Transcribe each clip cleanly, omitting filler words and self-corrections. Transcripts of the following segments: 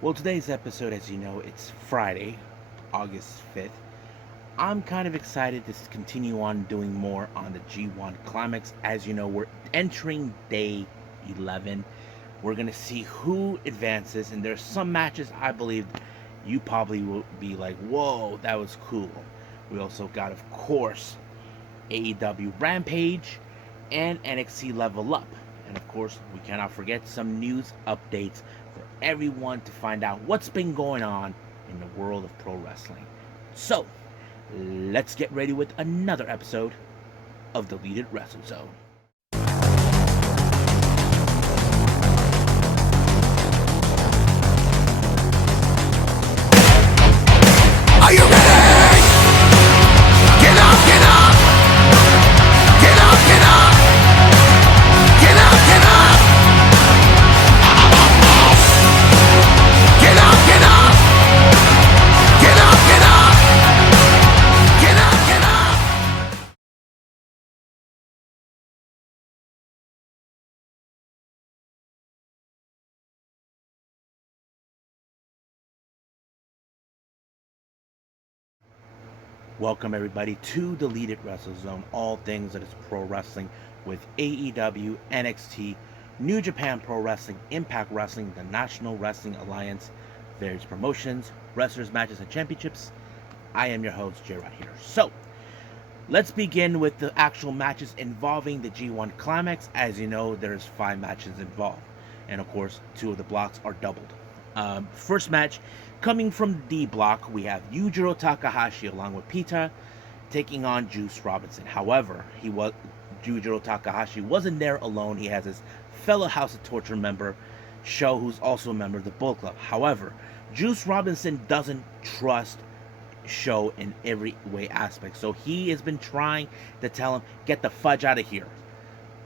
Well, today's episode, as you know, it's Friday, August 5th. I'm kind of excited to continue on doing more on the G1 Climax. As you know, we're entering day 11. We're going to see who advances, and there's some matches I believe you probably will be like, whoa, that was cool. We also got, of course, AEW Rampage and NXT Level Up. And of course, we cannot forget some news updates for everyone to find out what's been going on in the world of pro wrestling. So, let's get ready with another episode of Deleted Wrestle Zone. Are you ready? Get up, get up! Get up, get up! Get up, get up! Get up, get up! Get up, get up! Get up, get up! Welcome everybody to Deleted Wrestle Zone, all things that is pro wrestling with AEW, NXT, New Japan Pro Wrestling, Impact Wrestling, the National Wrestling Alliance, various promotions, wrestlers, matches, and championships. I am your host, J-Rod here. So, let's begin with the actual matches involving the G1 Climax. As you know, there's 5 matches involved, and of course, 2 of the blocks are doubled. First match, coming from D block, we have Yujiro Takahashi along with Pita taking on Juice Robinson. However, Yujiro Takahashi wasn't there alone. He has his fellow House of Torture member, Sho, who's also a member of the Bullet Club. However, Juice Robinson doesn't trust Sho in every way aspect, so he has been trying to tell him, get the fudge out of here.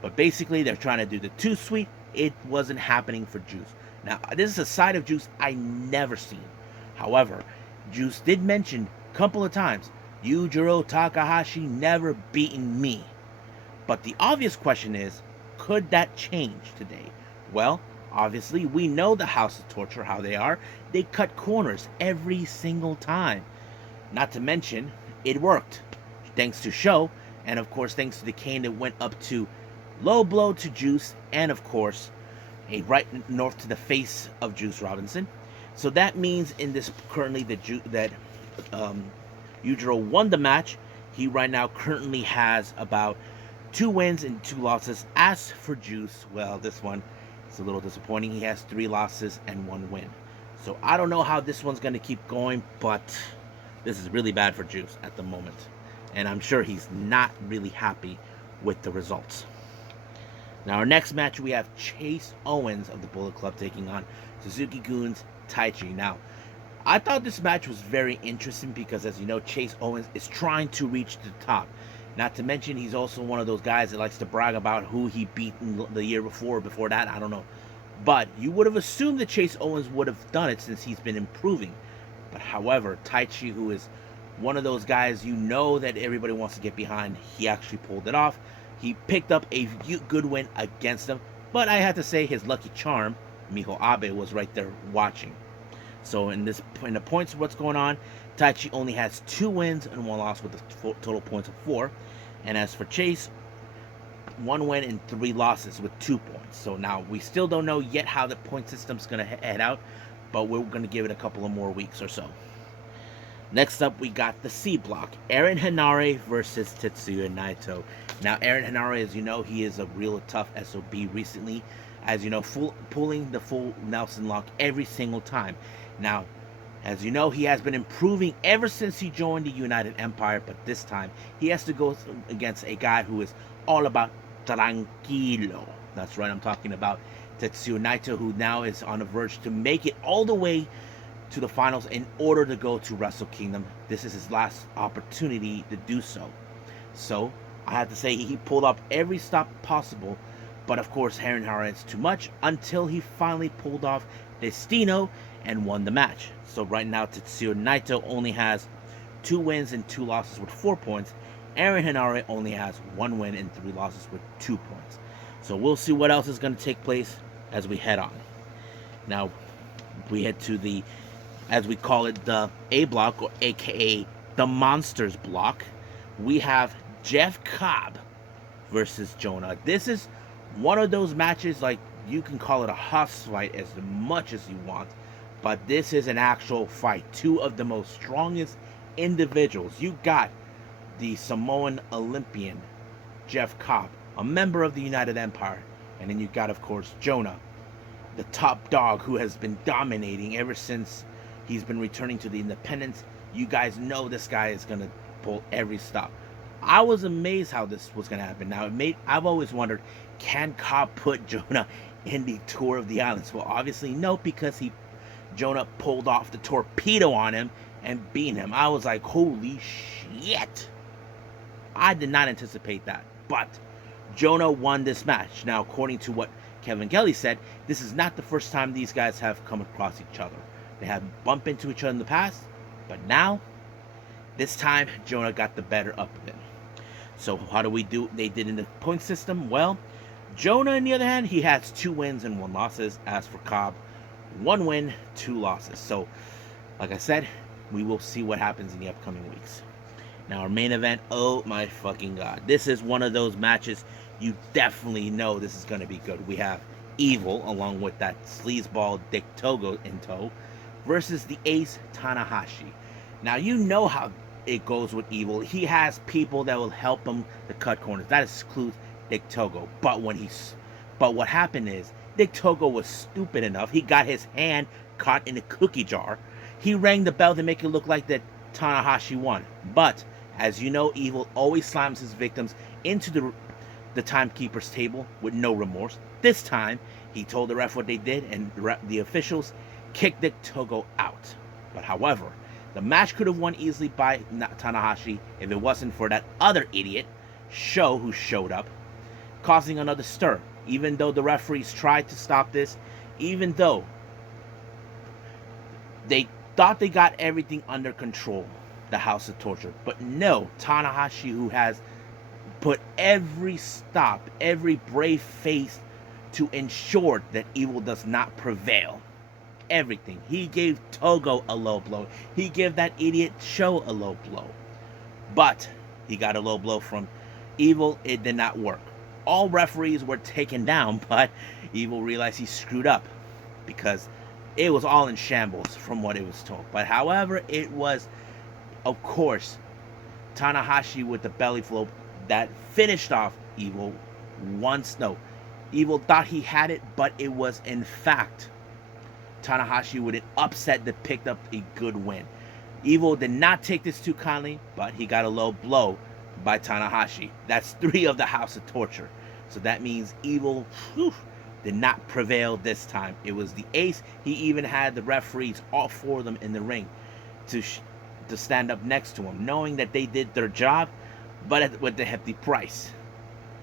But basically, they're trying to do the too sweet. It wasn't happening for Juice. Now, this is a side of Juice I never seen. However, Juice did mention a couple of times, Yujiro Takahashi never beaten me. But the obvious question is, could that change today? Well, obviously, we know the House of Torture, how they are. They cut corners every single time. Not to mention, it worked. Thanks to Sho, and of course, thanks to the cane that went up to low blow to Juice, and of course, a right north to the face of Juice Robinson. So that means in this currently that Yujiro won the match. He right now currently has about 2 wins and 2 losses. As for Juice, well, this one is a little disappointing. He has 3 losses and 1 win. So I don't know how this one's going to keep going, but this is really bad for Juice at the moment. And I'm sure he's not really happy with the results. Now, our next match, we have Chase Owens of the Bullet Club taking on Suzuki Gun's Taichi. Now, I thought this match was very interesting because, as you know, Chase Owens is trying to reach the top. Not to mention, he's also one of those guys that likes to brag about who he beat in the year before. Before that, I don't know. But you would have assumed that Chase Owens would have done it since he's been improving. But however, Taichi, who is one of those guys you know that everybody wants to get behind, he actually pulled it off. He picked up a good win against him, but I have to say his lucky charm, Miho Abe, was right there watching. So in the points of what's going on, Taichi only has 2 wins and 1 loss with a total points of 4. And as for Chase, 1 win and 3 losses with 2 points. So now we still don't know yet how the point system's going to head out, but we're going to give it a couple of more weeks or so. Next up, we got the C block. Aaron Henare versus Tetsuya Naito. Now, Aaron Henare, as you know, he is a real tough SOB recently. As you know, pulling the full Nelson lock every single time. Now, as you know, he has been improving ever since he joined the United Empire. But this time, he has to go against a guy who is all about tranquilo. That's right, I'm talking about Tetsuya Naito, who now is on the verge to make it all the way to the finals in order to go to Wrestle Kingdom. This is his last opportunity to do so. So I have to say he pulled off every stop possible, but of course Aaron Henare is too much until he finally pulled off Destino and won the match. So right now Tetsuya Naito only has 2 wins and 2 losses with 4 points. Aaron Henare only has 1 win and 3 losses with 2 points. So we'll see what else is going to take place as we head on. Now, we head to the, as we call it, the A block, or aka the Monsters block. We have Jeff Cobb versus Jonah. This is one of those matches, like, you can call it a house fight as much as you want, but this is an actual fight. Two of the most strongest individuals. You got the Samoan Olympian Jeff Cobb, a member of the United Empire, and then you got, of course, Jonah, the top dog who has been dominating ever since he's been returning to the Independents. You guys know this guy is gonna pull every stop. I was amazed how this was gonna happen. Now, I've always wondered, can Cobb put Jonah in the Tour of the Islands? Well, obviously no, because Jonah pulled off the torpedo on him and beat him. I was like, holy shit! I did not anticipate that, but Jonah won this match. Now, according to what Kevin Kelly said, this is not the first time these guys have come across each other. They have bumped into each other in the past, but now, this time, Jonah got the better of it. So how do we do? They did in the point system. Well, Jonah, on the other hand, he has 2 wins and 1 losses. As for Cobb, 1 win, 2 losses. So, like I said, we will see what happens in the upcoming weeks. Now, our main event, oh my fucking god. This is one of those matches you definitely know this is going to be good. We have Evil, along with that sleazeball Dick Togo in tow, versus the Ace Tanahashi. Now, you know how it goes with Evil. He has people that will help him to cut corners. That excludes Dick Togo. But what happened is, Dick Togo was stupid enough. He got his hand caught in a cookie jar. He rang the bell to make it look like that Tanahashi won. But, as you know, Evil always slams his victims into the timekeeper's table with no remorse. This time, he told the ref what they did, and the officials kicked Dick Togo out. But however, the match could have won easily by Tanahashi if it wasn't for that other idiot, Sho, who showed up, causing another stir. Even though the referees tried to stop this, even though they thought they got everything under control, the House of Torture. But no, Tanahashi, who has put every stop, every brave face to ensure that Evil does not prevail. Everything. He gave Togo a low blow. He gave that idiot Sho a low blow. But he got a low blow from Evil. It did not work. All referees were taken down, but Evil realized he screwed up because it was all in shambles from what it was told. But however, it was, of course, Tanahashi with the belly flop that finished off Evil once. No, Evil thought he had it, but it was in fact Tanahashi with an upset that picked up a good win. Evil did not take this too kindly, but he got a low blow by Tanahashi. That's 3 of the House of Torture. So that means Evil did not prevail this time. It was the Ace. He even had the referees, all 4 of them, in the ring to stand up next to him, knowing that they did their job, but with the hefty price.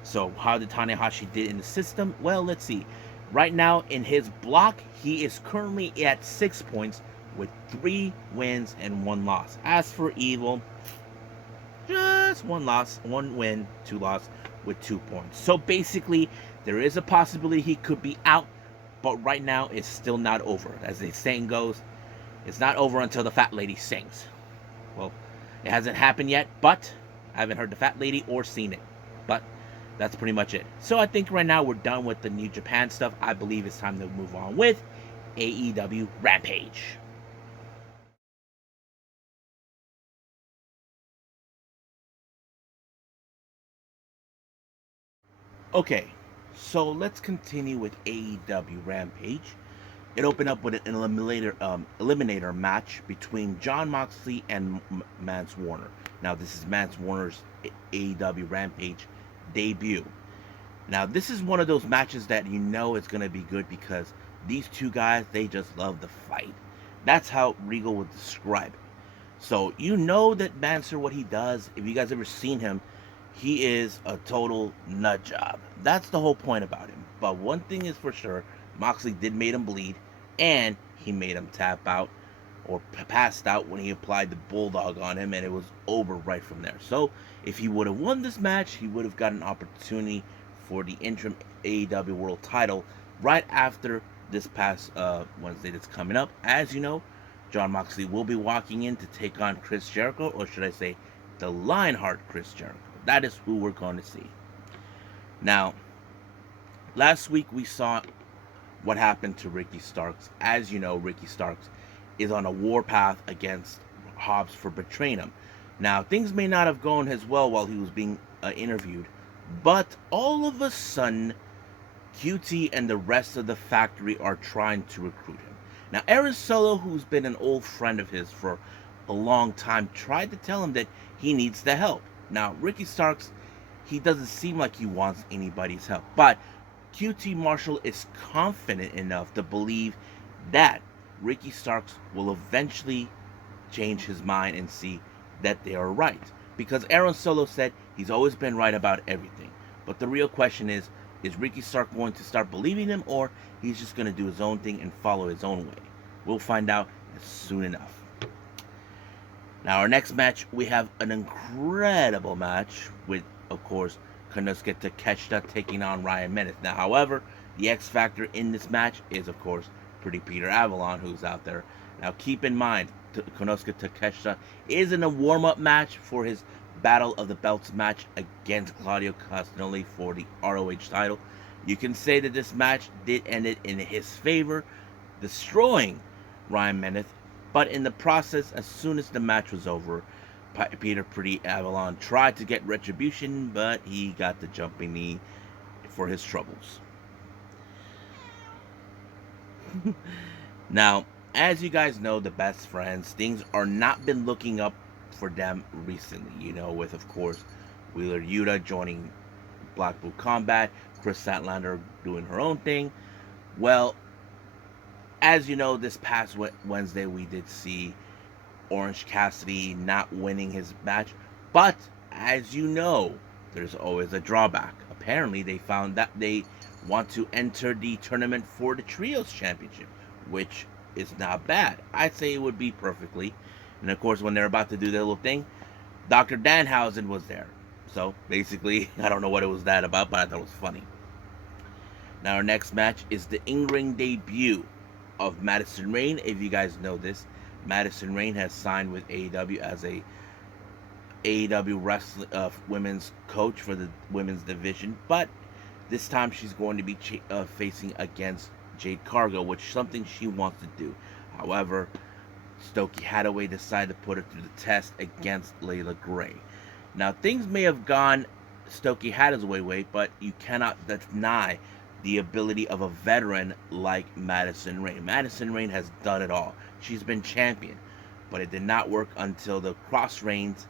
So how did Tanahashi did in the system? Well, let's see. Right now in his block, he is currently at 6 points with 3 wins and 1 loss. As for Evil, just 1 loss, 1 win, 2 loss with 2 points. So basically, there is a possibility he could be out, but right now it's still not over. As the saying goes, it's not over until the fat lady sings. Well, it hasn't happened yet, but I haven't heard the fat lady or seen it. But that's pretty much it. So I think right now we're done with the New Japan stuff. I believe it's time to move on with AEW Rampage. Okay, so let's continue with AEW Rampage. It opened up with an eliminator match between Jon Moxley and Mance Warner. Now, this is Mance Warner's AEW Rampage debut. Now, this is one of those matches that you know is going to be good because these 2 guys, they just love to fight. That's how Regal would describe it. So, you know that Mansoor, what he does, if you guys ever seen him, he is a total nut job. That's the whole point about him. But one thing is for sure, Moxley did make him bleed, and he made him tap out or passed out when he applied the Bulldog on him, and it was over right from there. So, if he would have won this match, he would have got an opportunity for the interim AEW World title right after this past Wednesday that's coming up. As you know, Jon Moxley will be walking in to take on Chris Jericho, or should I say, the Lionheart Chris Jericho. That is who we're going to see. Now, last week we saw what happened to Ricky Starks. As you know, Ricky Starks is on a warpath against Hobbs for betraying him. Now, things may not have gone as well while he was being interviewed, but all of a sudden, QT and the rest of the factory are trying to recruit him. Now, Aaron Solo, who's been an old friend of his for a long time, tried to tell him that he needs the help. Now, Ricky Starks, he doesn't seem like he wants anybody's help, but QT Marshall is confident enough to believe that Ricky Starks will eventually change his mind and see that they are right. Because Aaron Solo said he's always been right about everything. But the real question is Ricky Stark going to start believing him, or he's just going to do his own thing and follow his own way? We'll find out soon enough. Now, our next match, we have an incredible match with, of course, Konosuke Takeshita taking on Ryan Menace. Now, however, the X Factor in this match is, of course, Pretty Peter Avalon, who's out there. Now, keep in mind, Konosuke Takeshita is in a warm-up match for his Battle of the Belts match against Claudio Castagnoli for the ROH title. You can say that this match did end it in his favor, destroying Ryan Menace, but in the process, as soon as the match was over, Peter Pretty Avalon tried to get retribution, but he got the jumping knee for his troubles. Now, as you guys know, the best friends, things are not been looking up for them recently, you know, with, of course, Wheeler Yuta joining Blackpool Combat, Chris Statlander doing her own thing. Well, as you know, this past Wednesday we did see Orange Cassidy not winning his match, but as you know, there's always a drawback. Apparently, they found that they want to enter the tournament for the Trios Championship, which is not bad. I'd say it would be perfectly. And of course, when they're about to do their little thing, Dr. Danhausen was there. So basically, I don't know what it was that about, but I thought it was funny. Now, our next match is the in-ring debut of Madison Rayne. If you guys know this, Madison Rayne has signed with AEW as a AEW wrestling women's coach for the women's division, but this time she's going to be facing against Jade Cargill, which is something she wants to do. However, Stokely Hathaway decided to put her through the test against Layla Gray. Now, things may have gone Stokely Hathaway's way, but you cannot deny the ability of a veteran like Madison Rayne. Madison Rayne has done it all. She's been champion, but it did not work until the Cross Reigns.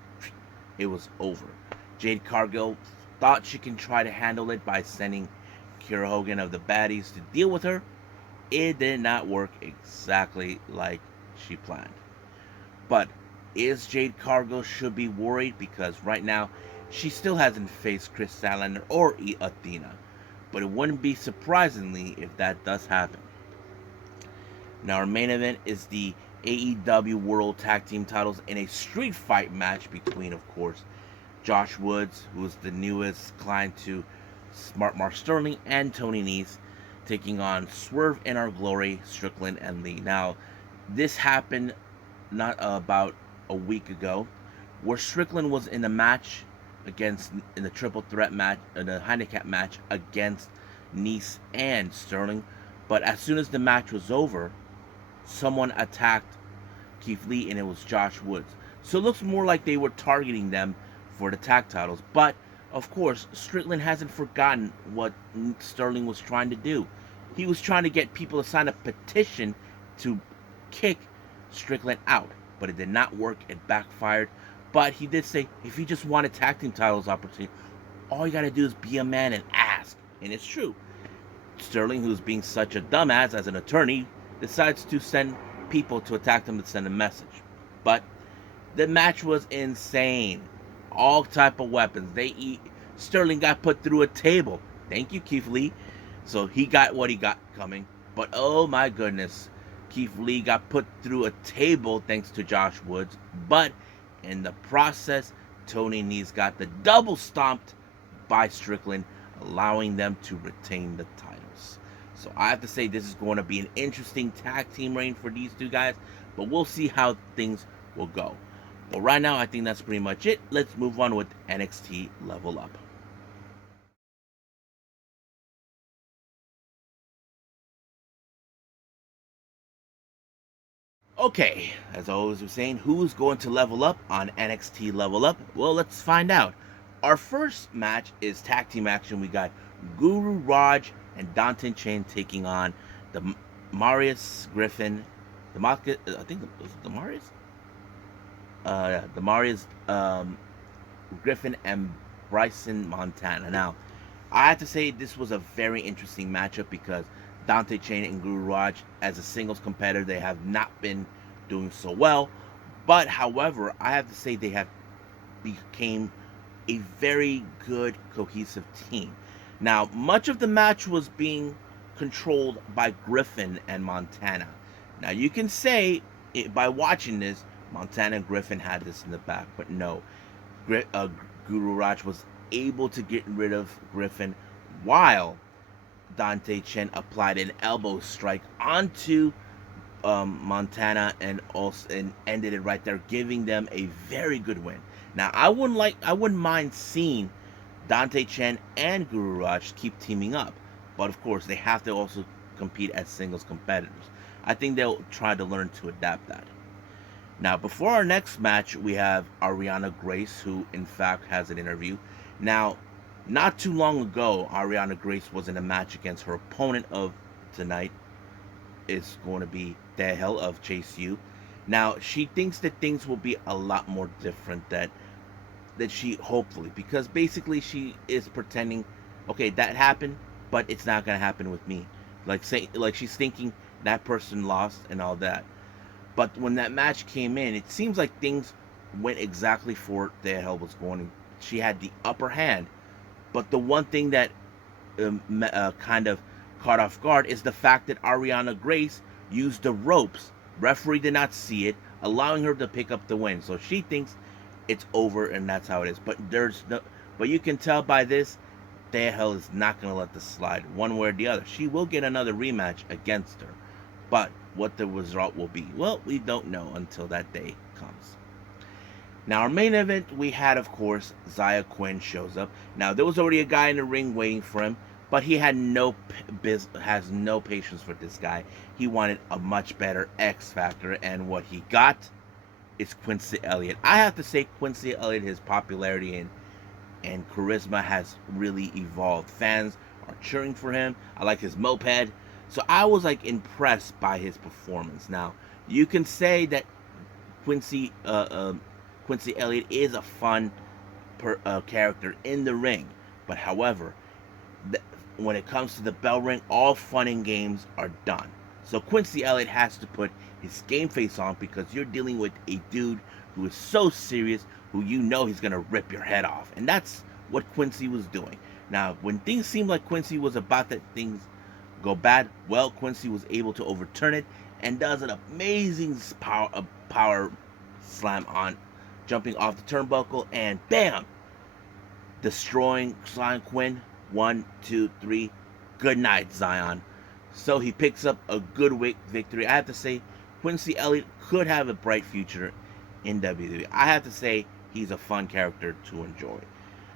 It was over. Jade Cargill thought she can try to handle it by sending Kiera Hogan of the Baddies to deal with her. It did not work exactly like she planned. But is Jade Cargill should be worried, because right now she still hasn't faced Chris Statlander or Athena. But it wouldn't be surprisingly if that does happen. Now, our main event is the AEW World Tag Team titles in a street fight match between, of course, Josh Woods, who is the newest client to Smart Mark Sterling, and Tony Nese, taking on Swerve in Our Glory, Strickland, and Lee. Now, this happened not about a week ago, where Strickland was in a match in the triple threat match, in a handicap match against Nese and Sterling. But as soon as the match was over, someone attacked Keith Lee, and it was Josh Woods. So it looks more like they were targeting them for the tag titles. But of course, Strickland hasn't forgotten what Sterling was trying to do. He was trying to get people to sign a petition to kick Strickland out, but it did not work. It backfired. But he did say, if you just want a tag team titles opportunity, all you gotta do is be a man and ask. And it's true. Sterling, who's being such a dumbass as an attorney, decides to send people to attack them to send a message. But the match was insane. All type of weapons. Sterling got put through a table. Thank you, Keith Lee. So he got what he got coming. But oh my goodness, Keith Lee got put through a table thanks to Josh Woods. But in the process, Tony Nese got the double stomped by Strickland, allowing them to retain the titles. So I have to say this is going to be an interesting tag team reign for these two guys, but we'll see how things will go. But right now, I think that's pretty much it. Let's move on with NXT Level Up. Okay, as always, we're saying who's going to level up on NXT Level Up? Well, let's find out. Our first match is tag team action. We got Guru Raj and Dante Chain taking on the Marius Griffin. I think it was the Marius? The Marius Griffin and Bryson Montana. Now, I have to say this was a very interesting matchup because Dante Chain and Guru Raj, as a singles competitor, they have not been doing so well. But however, I have to say they have became a very good cohesive team. Now, much of the match was being controlled by Griffin and Montana. Now, you can say by watching this, Montana and Griffin had this in the back, but no. Guru Raj was able to get rid of Griffin while Dante Chen applied an elbow strike onto Montana and ended it right there, giving them a very good win. Now I wouldn't mind seeing Dante Chen and Guru Raj keep teaming up, but of course they have to also compete as singles competitors. I think they'll try to learn to adapt that. Now, before our next match, we have Ariana Grace, who in fact has an interview. Now, not too long ago, Ariana Grace was in a match against her opponent of tonight. It's going to be the hell of Chase U. Now, she thinks that things will be a lot more different that she hopefully, because basically she is pretending, okay, that happened, but it's not gonna happen with me. Like she's thinking that person lost and all that. But when that match came in, it seems like things went exactly for the hell was going. She had the upper hand. But the one thing that kind of caught off guard is the fact that Ariana Grace used the ropes. Referee did not see it, allowing her to pick up the win. So she thinks it's over and that's how it is. But you can tell by this, the hell is not going to let this slide one way or the other. She will get another rematch against her. But what the result will be, well, we don't know until that day comes. Now, our main event, we had, of course, Xia Quinn shows up. Now, there was already a guy in the ring waiting for him, but he had has no patience for this guy. He wanted a much better X Factor, and what he got is Quincy Elliott. I have to say, Quincy Elliott, his popularity and charisma has really evolved. Fans are cheering for him. I like his moped. So I was like impressed by his performance. Now, you can say that Quincy Elliott is a fun character in the ring, but however, when it comes to the bell ring, all fun and games are done. So Quincy Elliott has to put his game face on because you're dealing with a dude who is so serious, who you know he's gonna rip your head off, and that's what Quincy was doing. Now, when things seemed like Quincy was about that things go bad, well, Quincy was able to overturn it and does an amazing power slam on jumping off the turnbuckle and bam, destroying Zion Quinn. 1, 2, 3, good night, Zion. So he picks up a good victory. I have to say, Quincy Elliott could have a bright future in WWE. I have to say, he's a fun character to enjoy.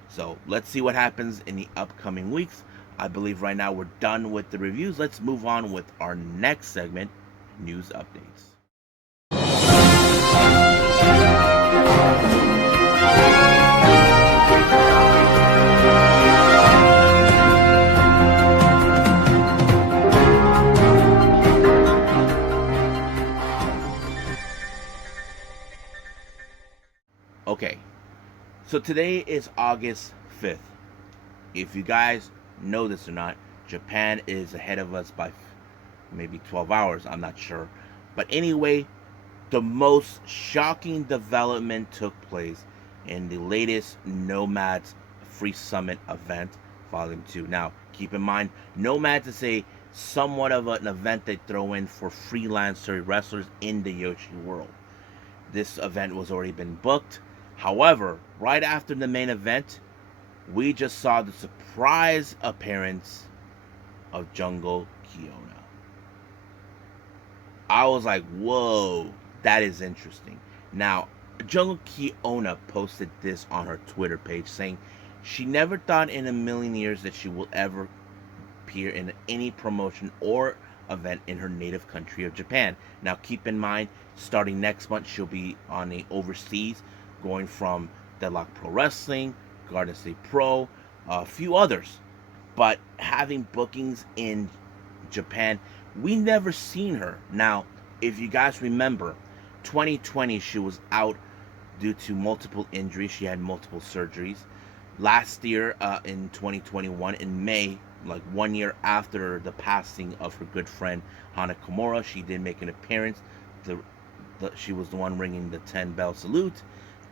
So let's see what happens in the upcoming weeks. I believe right now we're done with the reviews. Let's move on with our next segment, news updates. Okay, so today is August 5th. If you guys know this or not, Japan is ahead of us by maybe 12 hours, I'm not sure. But anyway, the most shocking development took place in the latest Nomads Free Summit event, Volume 2. Now, keep in mind, Nomads is a somewhat of an event they throw in for freelancer wrestlers in the Yoshi world. This event was already been booked. However, right after the main event, we just saw the surprise appearance of Jungle Kyona. I was like, whoa, that is interesting. Now, Jungle Kyona posted this on her Twitter page saying she never thought in a million years that she will ever appear in any promotion or event in her native country of Japan. Now, keep in mind, starting next month, she'll be on a overseas, going from Deadlock Pro Wrestling, Garden State Pro, a few others. But having bookings in Japan, we never seen her. Now, if you guys remember, 2020 she was out due to multiple injuries. She had multiple surgeries. Last year, in 2021, in May, like 1 year after the passing of her good friend Hana Kimura, she did make an appearance. She was the one ringing the 10 bell salute,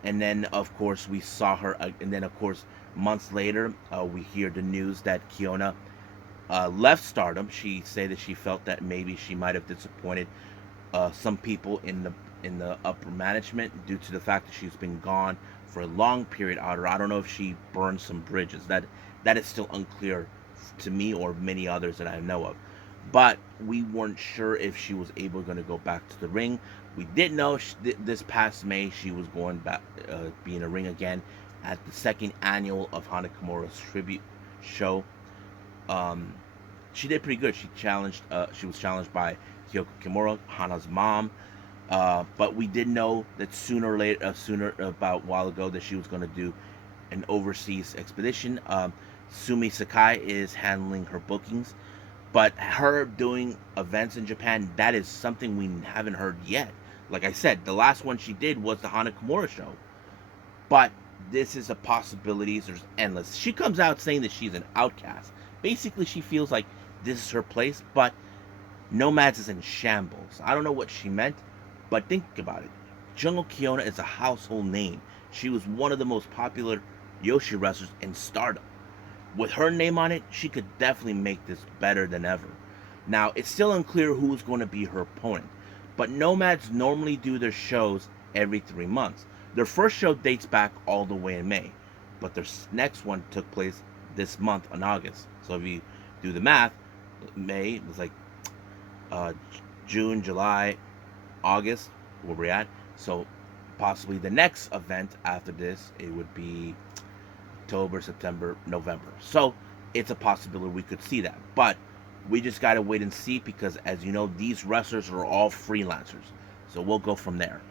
and then of course we saw her. And then of course months later, we hear the news that Kyona left Stardom. She said that she felt that maybe she might have disappointed some people in the upper management due to the fact that she's been gone for a long period. I don't know if she burned some bridges. That is still unclear to me or many others that I know of. But we weren't sure if she was going to go back to the ring. We did know this past May she was going back, be in a ring again at the second annual of Hana Kimura's tribute show. She did pretty good. She was challenged by Kyoko Kimura, Hana's mom. But we did know that sooner about a while ago, that she was going to do an overseas expedition. Sumi Sakai is handling her bookings, but her doing events in Japan, that is something we haven't heard yet. Like I said, the last one she did was the Hana Kimura show. But this is a possibility. There's endless. She comes out saying that she's an outcast. Basically, she feels like this is her place, but Nomads is in shambles. I don't know what she meant, but think about it. Jungle Kyona is a household name. She was one of the most popular Yoshi wrestlers in Stardom. With her name on it, she could definitely make this better than ever. Now, it's still unclear who's going to be her opponent, but Nomads normally do their shows every 3 months. Their first show dates back all the way in May, but their next one took place this month in August. So if you do the math, May was like June, July, August, where we're at. So possibly the next event after this, it would be October, September, November. So it's a possibility we could see that. But we just got to wait and see, because as you know, these wrestlers are all freelancers. So we'll go from there.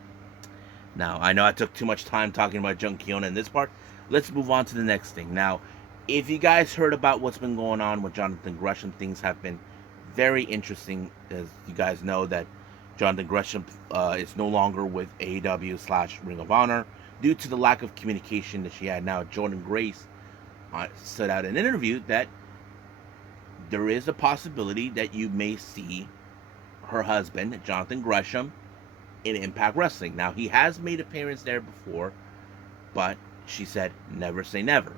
Now, I know I took too much time talking about Jungle Kyona in this part. Let's move on to the next thing. Now, if you guys heard about what's been going on with Jonathan Gresham, things have been very interesting. As you guys know, that Jonathan Gresham is no longer with AEW / Ring of Honor due to the lack of communication that she had. Now, Jordynne Grace said out in an interview that there is a possibility that you may see her husband, Jonathan Gresham, in Impact Wrestling. Now, he has made appearance there before, but she said never say never.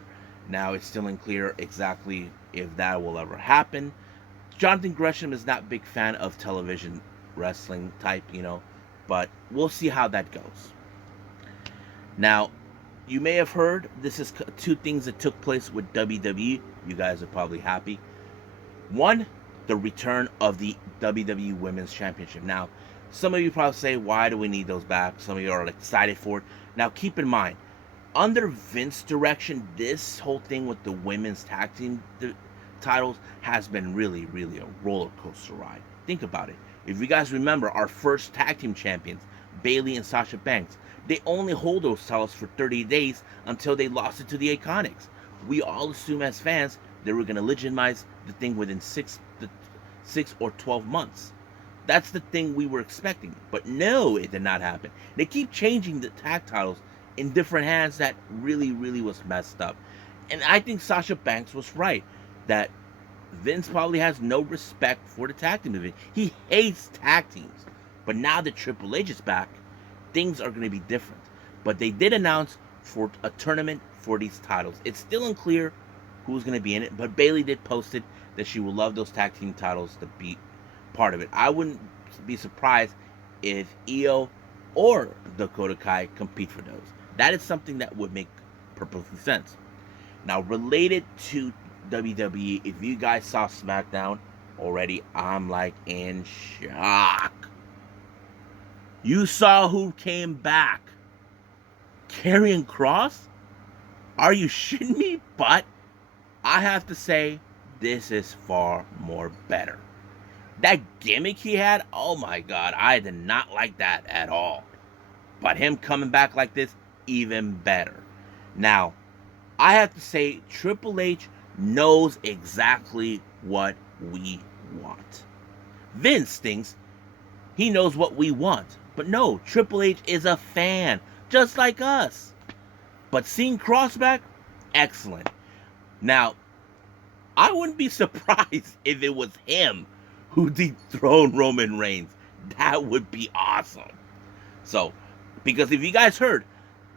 Now, it's still unclear exactly if that will ever happen. Jonathan Gresham is not a big fan of television wrestling type, but we'll see how that goes. Now, you may have heard, this is two things that took place with WWE. You guys are probably happy. One, the return of the WWE Women's Championship. Now, some of you probably say, why do we need those back? Some of you are excited for it. Now, keep in mind, under Vince's direction, this whole thing with the women's tag team titles has been really, really a roller coaster ride. Think about it. If you guys remember, our first tag team champions, Bayley and Sasha Banks, they only hold those titles for 30 days until they lost it to the Iconics. We all assume as fans they were going to legitimize the thing within 6 or 12 months. That's the thing we were expecting. But no, it did not happen. They keep changing the tag titles in different hands. That really, really was messed up. And I think Sasha Banks was right, that Vince probably has no respect for the tag team division. He hates tag teams. But now that Triple H is back, things are going to be different. But they did announce for a tournament for these titles. It's still unclear who's going to be in it, but Bayley did post it that she would love those tag team titles to be part of it. I wouldn't be surprised if Io or Dakota Kai compete for those. That is something that would make perfect sense. Now, related to WWE, if you guys saw SmackDown already, I'm like in shock. You saw who came back. Karrion Kross? Are you shitting me? But I have to say, this is far more better. That gimmick he had, oh my god, I did not like that at all. But him coming back like this, even better. Now, I have to say, Triple H knows exactly what we want. Vince thinks he knows what we want. But no, Triple H is a fan, just like us. But seeing Kross back, excellent. Now, I wouldn't be surprised if it was him who dethroned Roman Reigns. That would be awesome. So, because if you guys heard,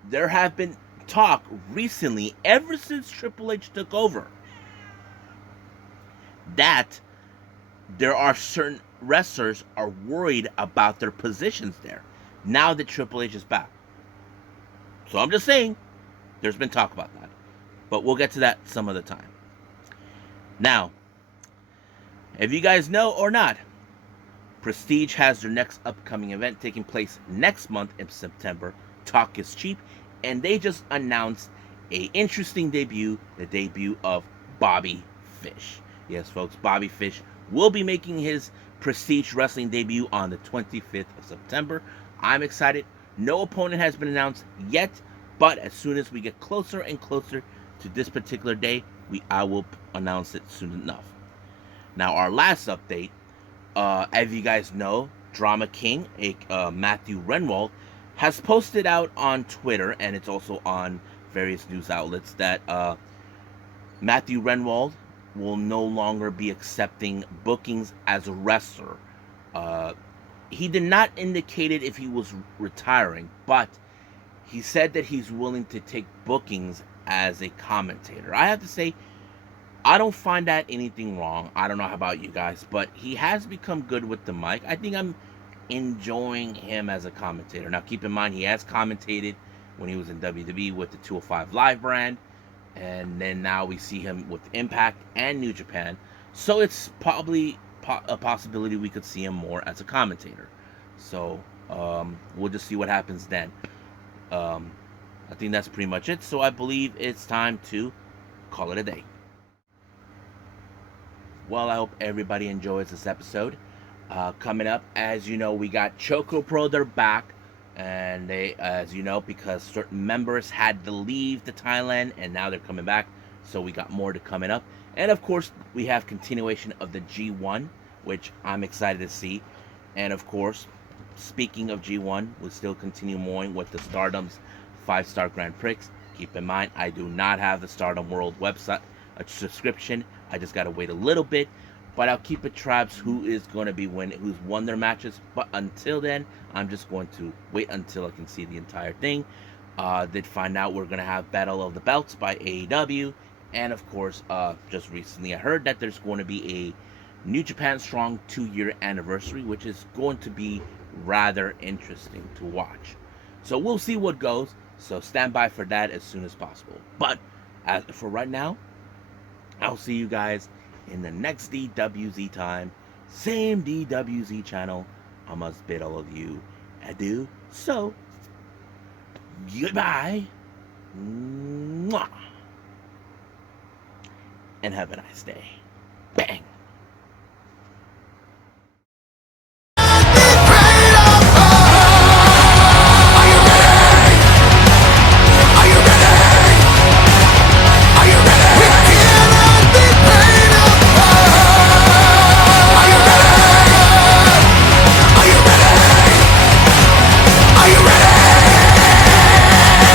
there have been talk recently, ever since Triple H took over, that there are certain wrestlers are worried about their positions there now that Triple H is back. So I'm just saying, there's been talk about that. But we'll get to that some other time. Now, if you guys know or not, Prestige has their next upcoming event taking place next month in September. Talk is cheap, and they just announced a interesting debut, the debut of Bobby Fish. Yes, folks, Bobby Fish will be making his Prestige Wrestling debut on the 25th of September. I'm excited. No opponent has been announced yet, but as soon as we get closer and closer to this particular day, I will announce it soon enough. Now, our last update, as you guys know, Drama King, Matthew Rehwwoldt, has posted out on Twitter, and it's also on various news outlets, that Matthew Rehwwoldt will no longer be accepting bookings as a wrestler. He did not indicate it if he was retiring, but he said that he's willing to take bookings as a commentator. I have to say, I don't find that anything wrong. I don't know about you guys, but he has become good with the mic. I think I'm enjoying him as a commentator. Now, keep in mind, he has commentated when he was in WWE with the 205 Live brand, and then now we see him with Impact and New Japan. So it's probably a possibility we could see him more as a commentator. So we'll just see what happens then. I think that's pretty much it. So I believe it's time to call it a day. Well, I hope everybody enjoys this episode. Coming up, as you know, we got Choco Pro. They're back, and they, as you know, because certain members had to leave to Thailand, and now they're coming back. So we got more to coming up, and of course, we have continuation of the G1, which I'm excited to see. And of course, speaking of G1, we'll still continue more with the Stardom's 5-star Grand Prix. Keep in mind, I do not have the Stardom World website subscription. I just gotta wait a little bit, but I'll keep it traps who is going to be winning, who's won their matches. But until then, I'm just going to wait until I can see the entire thing. Did find out we're gonna have Battle of the Belts by AEW, and of course, just recently I heard that there's going to be a New Japan Strong 2-year anniversary, which is going to be rather interesting to watch. So we'll see what goes. So stand by for that as soon as possible. But as for right now, I'll see you guys in the next DWZ time. Same DWZ channel. I must bid all of you adieu. So, goodbye. Mwah. And have a nice day. Bang.